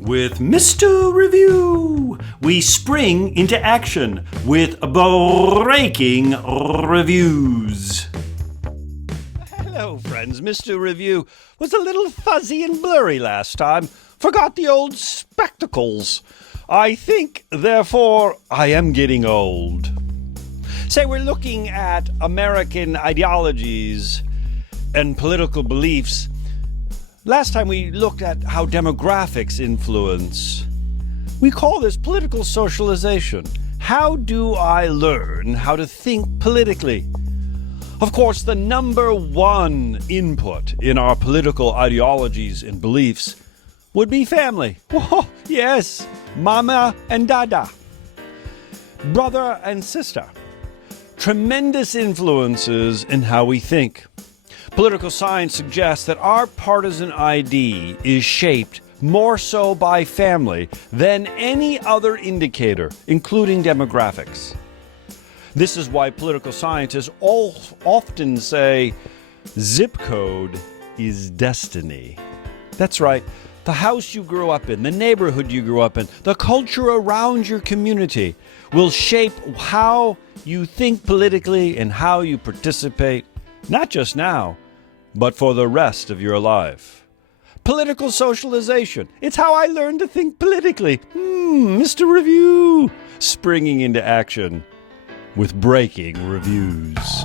With Mr. Review, we spring into action with breaking reviews. Hello, friends. Mr. Review was a little fuzzy and blurry last time. Forgot the old spectacles. I think, therefore, I am getting old. Say, we're looking at American ideologies and political beliefs. Last time we looked at how demographics influence. We call this political socialization. How do I learn how to think politically? Of course, the number one input in our political ideologies and beliefs would be family. Oh, yes, mama and dada, brother and sister. Tremendous influences in how we think. Political science suggests that our partisan ID is shaped more so by family than any other indicator, including demographics. This is why political scientists often say zip code is destiny. That's right. The house you grew up in, the neighborhood you grew up in, the culture around your community will shape how you think politically and how you participate, not just now, but for the rest of your life. Political socialization. It's how I learned to think politically. Mr. Review, springing into action with breaking reviews.